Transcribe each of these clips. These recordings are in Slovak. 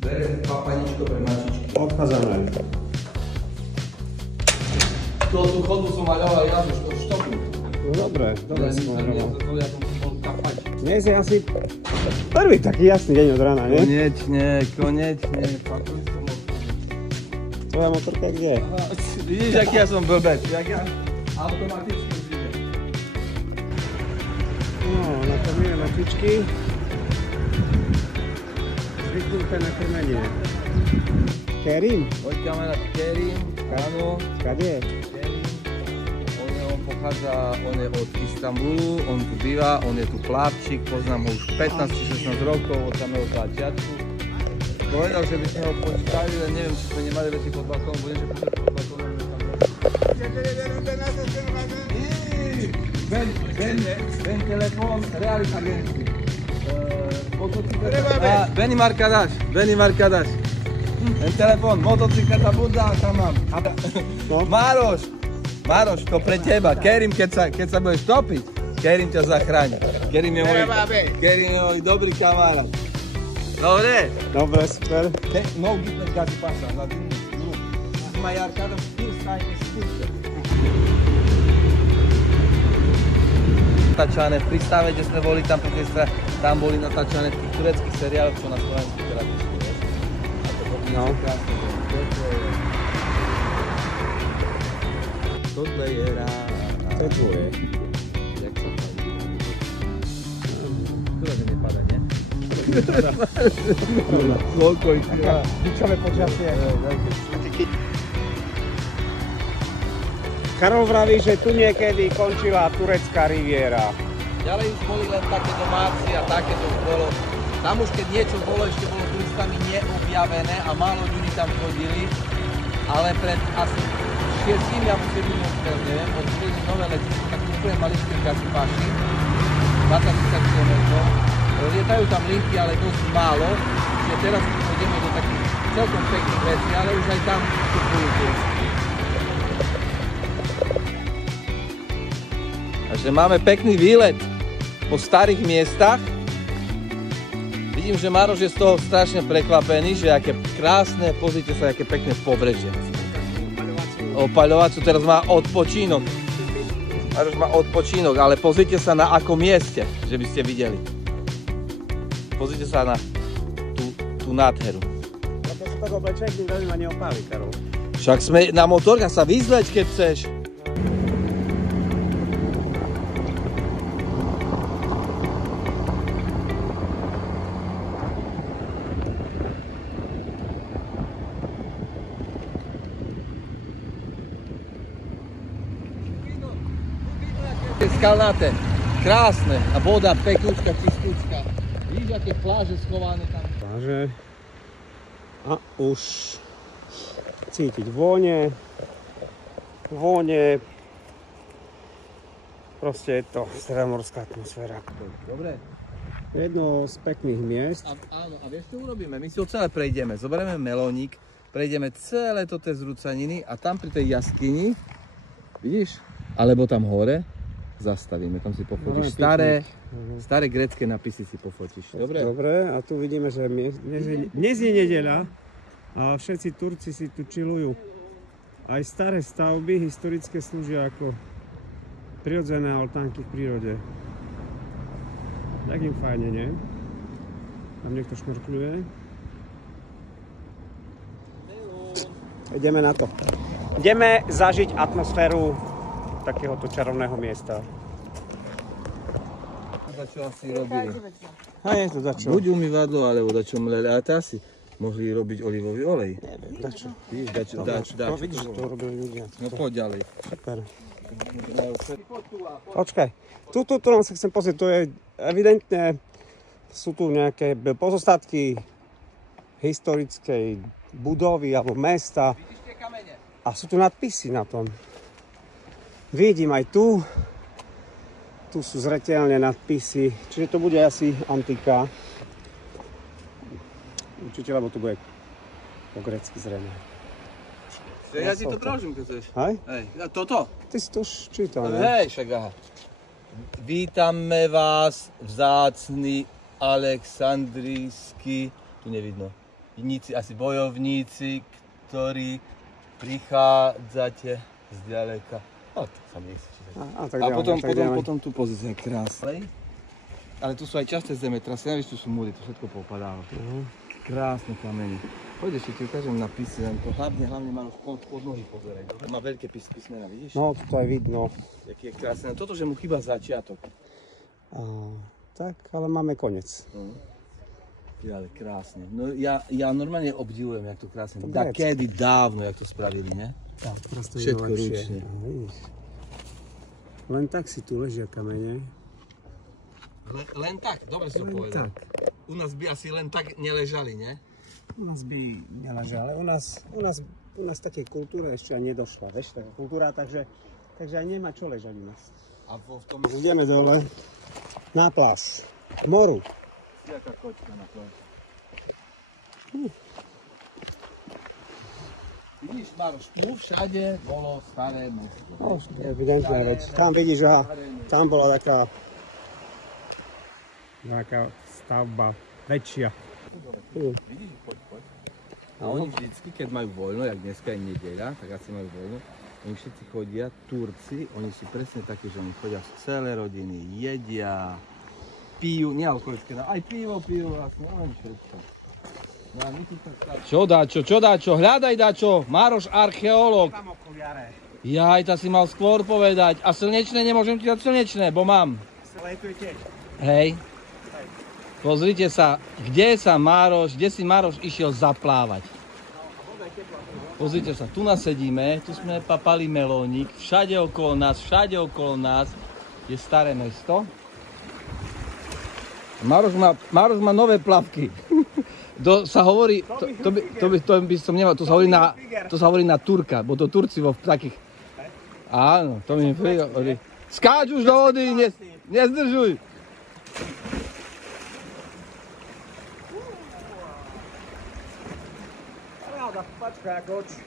Berem papaničko pre mačičky. Odchádzame. Tú chodbu som maľoval ja už od štoku. No dobre, dobre si povedal. Ja som bol kapať. Dnes je asi prvý taký jasný deň od rána, nie? Konečne. Tvoja motorka kde? Vidíš, aký ja som blbec. Jak ja automaticky už idem. No, nakrmíme mačičky. Zvyknuté nakrmenie. Kerim? Poď kamarát, Kerim, áno. Skade? Kerim. On pochádza, on je od Istanbulu, on tu býva, on je tu plavčík, poznám ho už 15 či 16 rokov od samého začiatku. Povedal, že by sme ho počítali, ale neviem, či sme nemali veci pod balkónom, budem, že pod balkónom. Ven telefón, realis agentský. Beni Markadaš. Ten telefón, motocykleta Buddha, tam mám. No. Mároš, to pre teba. Kerim, keď sa budeš topiť, Kerim ťa zachráni. Kerim je môj dobrý kamarát. Dobre? Dobre, super. No gitne gazi pasa, na dinu. Ma ja arkadam stajne spúšťa. Natáčané v prístave, kde sme boli, tam boli natáčané v tých tureckých seriáloch, čo na Slovensku teda vyšli, vieš. No. Tohle je rád. To je tvoje. Jak sa padí? Skoro, že nepada, nie? Spokoj. Vyčové počasie. Karol vraví, že tu niekedy končila turecká riviera. Ďalej už boli len také domáci a takéto už bolo. Tam už keď niečo bolo, ešte bolo turistami neobjavené a málo ľudí tam chodili. Ale pred asi 6 alebo 7 rokov, neviem, odkryli nové letisko, tak úplne maličké Gazipáši, 20-30 km. Lietajú tam linky, ale dosť málo, čiže teraz pôjdeme do takých celkom pekných vecí, ale už aj tam kupujú turisti. Takže máme pekný výlet po starých miestach. Vidím, že Maroš je z toho strašne prekvapený, že aké krásne, pozrite sa, aké pekné pobrežie. Opaľovaciu, teraz má odpočínok. Maroš má odpočínok, ale pozrite sa na akom mieste, že by ste videli. Pozrite sa na tú nádheru. Ja keď sa tak obleček, nikto ma neopáli, Karol. Však sme na motorka sa vyzleť, keď chceš. Skalnaté, krásne a voda pekúčka, čistúčka. Vidíš, aké pláže schované tam. Pláže. A už cítiť vône. Proste je to stredomorská atmosféra. Dobre. Jedno z pekných miest. Áno, a vieš, čo urobíme? My si ho celé prejdeme. Zoberieme melónik, prejdeme celé toto zrúcaniny a tam pri tej jaskyni, vidíš, alebo tam hore, zastavíme, tam si pofotíš staré grécke napisy si pofotíš. Dobre? Dobre, a tu vidíme, že dnes je nedeľa a všetci Turci si tu chillujú. Aj staré stavby historické slúžia ako prirodzené altánky v prírode. Tak im fajne, nie? Tam niekto šnorkľuje. Ideme na to. Ideme zažiť atmosféru takéhoto čarovného miesta. Čo asi robili? A je to dačo. Buď umývadlo, alebo dačo mleli, ale to asi mohli robiť olivový olej. Neviem, dačo. Vidíš, To vidíš, že to robili ľudia. No poď ďalej. Super. Počkaj, tu sa chcem pozrieť, to je evidentne, sú tu nejaké pozostatky historickej budovy alebo mesta. Vidíš tie kamene? A sú tu nadpisy na tom. Vidím aj tu. Tu sú zreteľne nadpisy. Čiže to bude asi antika. Určite, lebo tu bude po grécky zrejme. Ja ti to preložím, keď chceš. Hej? Hej, a toto? Ty si to už čítal, ne? Hej, však aha. Vítame vás, vzácny aleksandrijský, tu nevidno, Iníci asi bojovníci, ktorí prichádzate z ďaleka. No, to sa mi nechce čítať. Potom tu pozícia krásna. Ale tu sú aj časté zemetrasy, nevíš, tu sú múry, tu všetko popadalo. Krásne kamene. Poď ešte ti ukážem na písmen, to hlavne máš pod nohy pozerať. Má veľké písmena, vidíš? No, to aj vidno. Jaký je krásne. Toto, že mu chýba začiatok. Tak, ale máme konec. Ale krásne. No ja normálne obdivujem, jak to krásne. Kedy dávno, jak to spravili, ne? Tak, všetko ručne. Len tak si tu ležia kamene. Len tak, dobre si to povedal. U nás by asi len tak neležali, ne? U nás by neležali, ale u nás také kultúra ešte aj nedošla, vieš, taká kultúra, takže aj nemá čo ležať u nás. A v tom... Ideme dole na pláž, k moru. Jaká kočka na pláži. Vidíš, Maroš, tu všade bolo staré mesto. No, evidentné, veď tam vidíš, že tam bola taká stavba väčšia. Vidíš, poď. A oni vždycky, keď majú voľno, jak dneska je nedeľa, tak asi majú voľno, oni všetci chodia, Turci, oni sú presne takí, že oni chodia celé rodiny, jedia, pijú, nealkoholické, no aj pijú vlastne, len všetko. No a my tu tak... Čo dáčo, hľadaj dáčo, Mároš archeológ. Tam okuliare. Jaj, to si mal skôr povedať. A slnečné, nemôžem ti dať slnečné, bo mám. Letujete. Hej. Pozrite sa, kde si Mároš išiel zaplávať. Pozrite sa, tu nasedíme, tu sme papali melónik, všade okolo nás je staré mesto. Mároš má nové plavky. To sa hovorí, to by som nemal, to sa hovorí na Turka, bo to Turci vo takých... Áno, to mi hovorí. Skáč už do vody, nezdržuj. Paráda, pačka ako oči.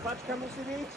Pačka musí byť.